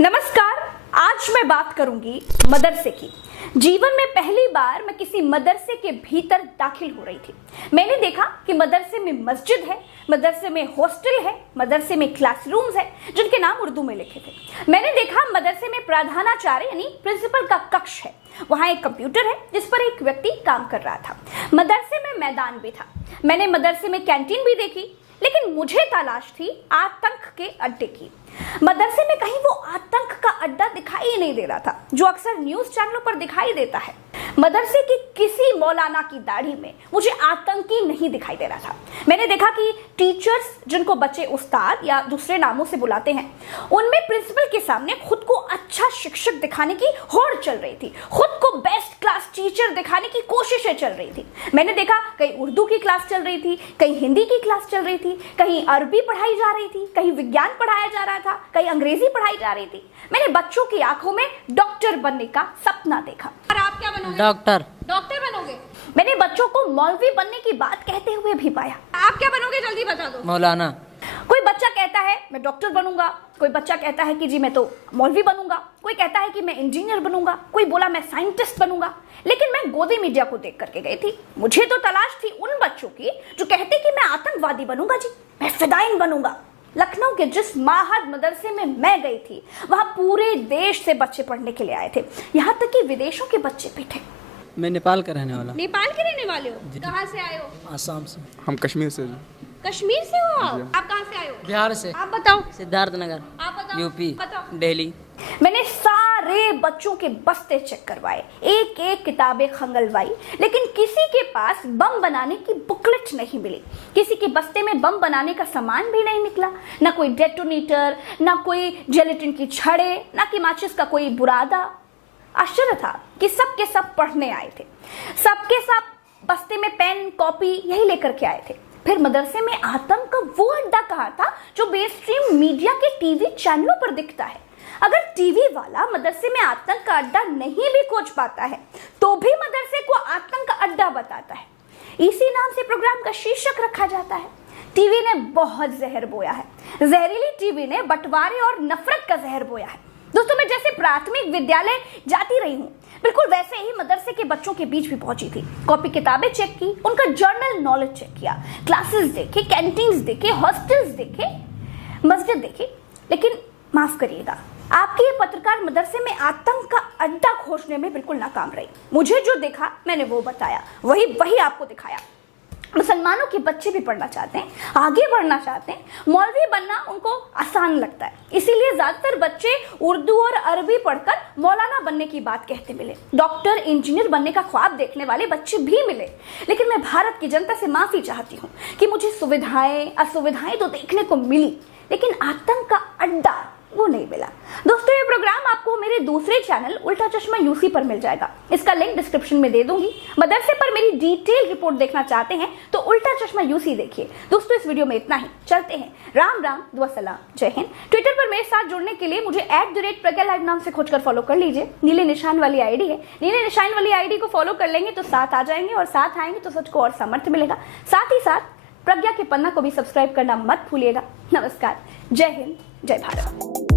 नमस्कार। आज मैं बात करूंगी मदरसे की। जीवन में पहली बार मैं किसी मदरसे के भीतर दाखिल हो रही थी। मैंने देखा कि मदरसे में मस्जिद है, मदरसे में हॉस्टल है, मदरसे में क्लासरूम्स है जिनके नाम उर्दू में लिखे थे। मैंने देखा मदरसे में प्रधानाचार्य यानी प्रिंसिपल का कक्ष है, वहां एक कंप्यूटर है जिस पर एक व्यक्ति काम कर रहा था। मदरसे में मैदान भी था। मैंने मदरसे में कैंटीन भी देखी, लेकिन मुझे तलाश थी आतंक के अड्डे की। मदरसे में कहीं वो आतंक का अड्डा दिखाई ही नहीं दे रहा था जो अक्सर न्यूज चैनलों पर दिखाई देता है। मदरसे की किसी मौलाना की दाढ़ी में मुझे आतंकी नहीं दिखाई दे रहा था। मैंने देखा कि टीचर्स, जिनको बच्चे उस्ताद या दूसरे नामों से बुलाते हैं, उनमें प्रिंसिपल के सामने खुद को अच्छा शिक्षक दिखाने की होड़ चल रही थी, खुद को बेस्ट क्लास टीचर दिखाने की कोशिशें चल रही थी। मैंने देखा कहीं उर्दू की क्लास चल रही थी, कहीं हिंदी की क्लास चल रही थी, कहीं अरबी पढ़ाई जा रही थी, कहीं विज्ञान पढ़ाया जा रहा था, कहीं अंग्रेजी पढ़ाई जा रही थी। मैंने बच्चों की आंखों में डॉक्टर बनने का सपना देखा। और आप क्या बनोगे? डॉक्टर बनोगे। मैंने बच्चों को मौलवी बनने की बात कहते हुए भी पाया। आप क्या बनोगे, जल्दी बता दो। मौलाना। कोई बच्चा कहता है मैं डॉक्टर बनूंगा, कोई बच्चा कहता है कि जी मैं तो मौलवी बनूंगा, कोई कहता है कि मैं इंजीनियर बनूंगा, कोई बोला मैं साइंटिस्ट बनूंगा। लेकिन मैं गोदी मीडिया को देख करके गई थी। मुझे तो तलाश थी उन बच्चों की जो कहते कि मैं आतंकवादी बनूंगा, जी मैं फिदाइन बनूंगा। लखनऊ के जिस माहद मदरसे में मैं गई थी, वहां पूरे देश से बच्चे पढ़ने के लिए आए थे, यहाँ तक कि विदेशों के बच्चे भी थे। मैं नेपाल का रहने वाला। नेपाल के रहने वाले हो? कहाँ से आए हो? आसाम से। हम कश्मीर से। कश्मीर से हो आप कहाँ से आए हो? बिहार से। आप बताओ। सिद्धार्थनगर। आप बताओ। यूपी। बताओ। दिल्ली। मैंने सारे बच्चों के बस्ते चेक करवाए, एक एक किताबें खंगलवाई, लेकिन किसी के पास बम बनाने की बुकलेट नहीं मिली। किसी के बस्ते में बम बनाने का सामान भी नहीं निकला, ना कोई डेटोनेटर, ना कोई जेलेटिन की छड़े, ना कि माचिस का कोई बुरादा। आश्चर्य था कि सब के सब पढ़ने आए थे, सबके सब बस्ते में पेन कॉपी यही लेकर के आए थे। फिर मदरसे में आतंक का वो अड्डा कहाँ था जो बेस्ट्रीम मीडिया के टीवी चैनलों पर दिखता है? अगर टीवी वाला मदरसे में आतंक का अड्डा नहीं भी खोज पाता है तो भी मदरसे को आतंक का अड्डा बताता है। इसी नाम से प्रोग्राम का शीर्षक रखा जाता है। टीवी ने बहुत जहर बोया है। जहरीली टीवी ने बंटवारे और नफरत का जहर बोया है। दोस्तों, मैं जैसे प्राथमिक विद्यालय जाती रही हूँ, बिल्कुल वैसे ही मदरसे के बच्चों के बीच भी पहुंची थी। कॉपी किताबें चेक की, उनका जर्नल नॉलेज चेक किया, क्लासेस देखे, कैंटीन्स देखे, हॉस्टल्स देखे, मस्जिद देखी। लेकिन माफ करिएगा, आपकी ये पत्रकार मदरसे में आतंक का अड्डा खोजने में बिल्कुल नाकाम रही। मुझे जो देखा मैंने वो बताया, वही आपको दिखाया। मुसलमानों के बच्चे भी पढ़ना चाहते हैं, आगे बढ़ना चाहते हैं, मौलवी बनना उनको आसान लगता है, इसीलिए ज्यादातर बच्चे उर्दू और अरबी पढ़कर मौलाना बनने की बात कहते मिले। डॉक्टर, इंजीनियर बनने का ख्वाब देखने वाले बच्चे भी मिले। लेकिन मैं भारत की जनता से माफी चाहती हूँ कि मुझे सुविधाएं असुविधाएं तो देखने को मिली, लेकिन आतंक का अड्डा वो नहीं मिला। दोस्तों, ये प्रोग्राम आपको मेरे दूसरे चैनल उल्टा चश्मा यूसी पर मिल जाएगा, इसका लिंक डिस्क्रिप्शन में दे दूंगी। मदरसे पर मेरी डिटेल रिपोर्ट देखना चाहते हैं तो उल्टा चश्मा यूसी देखिए। दोस्तों, इस वीडियो में इतना ही। चलते हैं। राम राम, दुआ सलाम, जय हिंद। ट्विटर पर मेरे साथ जुड़ने के लिए मुझे @प्रज्ञा लाइव नाम से खोजकर फॉलो कर लीजिए। नीले निशान वाली आईडी है, नीले निशान वाली आईडी को फॉलो कर लेंगे तो साथ आ जाएंगे, और साथ आएंगे तो सच को और सामर्थ्य मिलेगा। साथ ही साथ प्रज्ञा के पन्ना को भी सब्सक्राइब करना मत भूलिएगा। नमस्कार, जय हिंद, जय भारत।